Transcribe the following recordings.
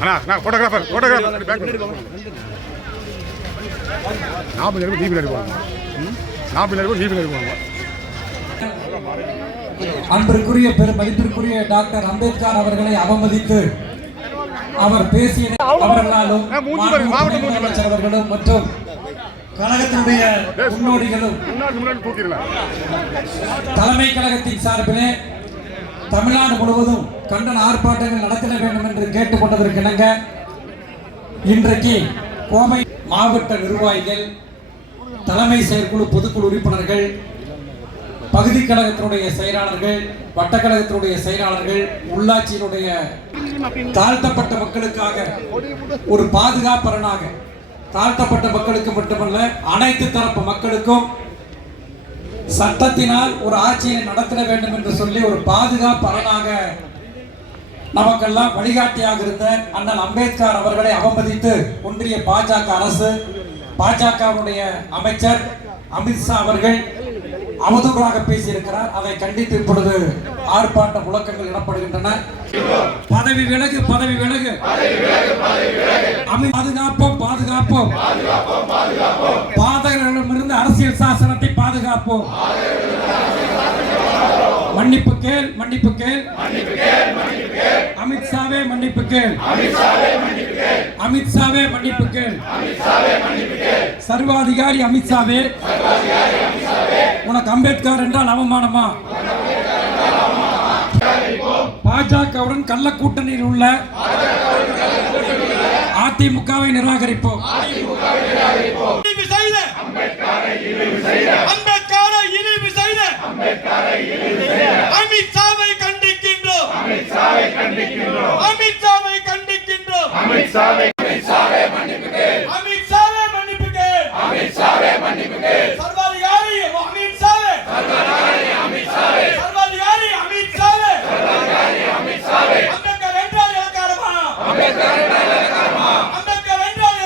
அண்ணா நான் photographer photographer நாற்பது நேரம் நாற்பது போவாங்க அன்பிற்குரிய பெரும் மதிப்பிற்குரிய டாக்டர் அம்பேத்கர் அவர்களை அவமதித்து அவர் பேசிய அவர்களாலும் அவர்களும் மற்றும் கழகத்தினுடைய முன்னோடிகளும் தலைமை கழகத்தின் சார்பிலே தமிழ்நாடு முழுவதும் கண்டன ஆர்ப்பாட்டங்கள் நடத்திட வேண்டும் என்று கேட்டுக்கொண்டதற்கிணங்க இன்றைக்கு கோவை மாவட்ட நிர்வாகிகள் தலைமை செயற்குழு பொதுக்குழு உறுப்பினர்கள் பகுதி கழகத்தினுடைய செயலாளர்கள் வட்டக்கழகத்தினுடைய செயலாளர்கள் உள்ளாட்சியினுடைய தாழ்த்தப்பட்ட மக்களுக்காக ஒரு பாதுகாப்பரனாக தாழ்த்தப்பட்ட மக்களுக்கு மட்டுமல்ல அனைத்து தரப்பு மக்களுக்கும் சட்டத்தினால் ஒரு ஆட்சியை நடத்திட வேண்டும் என்று சொல்லி ஒரு பாதுகாப்பு நமக்கெல்லாம் வழிகாட்டியாக இருந்த அண்ணல் அம்பேத்கர் அவர்களை அவமதித்து ஒன்றிய பாஜக அரசு பாஜகவுடைய அமைச்சர் அமித்ஷா அவர்கள் அவதூறாக பேசியிருக்கிறார். அதை கண்டித்து இப்பொழுது ஆர்ப்பாட்ட முழக்கங்கள் இடப்படுகின்றன. பதவி விலகு பதவி விலகு. பாதுகாப்போம் பாதுகாப்போம். பாதகர்களிடமிருந்து அரசியல் சாசனம் பார்ப்போம். மன்னிப்பு கேள் மன்னிப்பு கேள். அமித்ஷாவே மன்னிப்பு கேள். அமித்ஷாவே மன்னிப்பு கேள். சர்வாதிகாரி அமித்ஷாவே உனக்கு அம்பேத்கர் என்றால் அவமானமா? பாஜகவுடன் கள்ள கூட்டணியில் உள்ள அதிமுகவை நிராகரிப்போம். அமித்ஷாவை மன்னிப்பு கேள் சர்வாதிகாரி அமித்ஷாவே சர்வாதிகாரி அமித்ஷாவே அம்பேத்கர் என்றால் இலக்காரமா அம்பேத்கர் என்றால்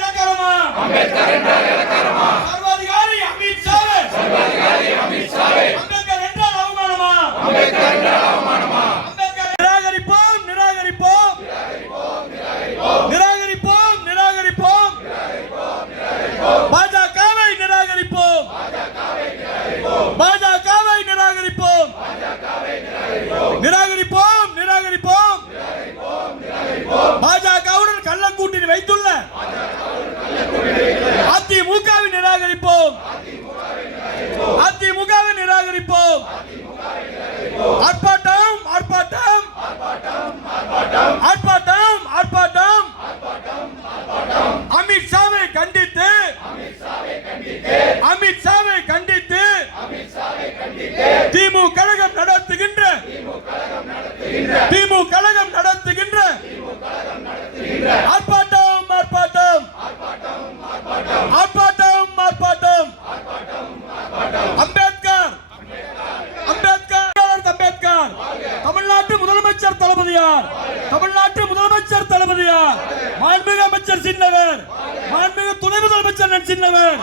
இலக்காரமா சர்வாதிகாரி அமித்ஷாவே அம்பேத்கர் என்றால் அவமானமா அம்பேத்கர் நிராகரிப்போம் நிராகரிப்போம் நிராகரிப்போம் நிராகரிப்போம் பாஜகவை நிராகரிப்போம் பாஜகவை நிராகரிப்போம் நிராகரிப்போம் நிராகரிப்போம் பாஜகவுடன் கள்ளக்கூட்டணி வைத்துள்ள அதிமுகவை நிராகரிப்போம். அதிமுகவை நிராகரிப்போம். ஆர்ப்பாட்டம் ஆர்ப்பாட்டம். ஆர்ப்பாட்டம் ஆர்ப்பாட்டம். அமித்ஷாவை கண்டித்து அமித்ஷாவை கண்டித்து திமுக கழகம் நடத்துகின்ற திமுக கழகம் நடத்துகின்ற ஆர்ப்பாட்டம் ஆர்ப்பாட்டம் ஆர்ப்பாட்டம் ஆர்ப்பாட்டம் அம்பேத்கர் அம்பேத்கர் அம்பேத்கர் தமிழ்நாட்டு முதலமைச்சர் தளபதியார் தமிழ்நாட்டு முதலமைச்சர் தளபதியார் மாண்புமிகு அமைச்சர் சின்னவர் மாண்புமிகு துணை முதலமைச்சர் சின்னவர்.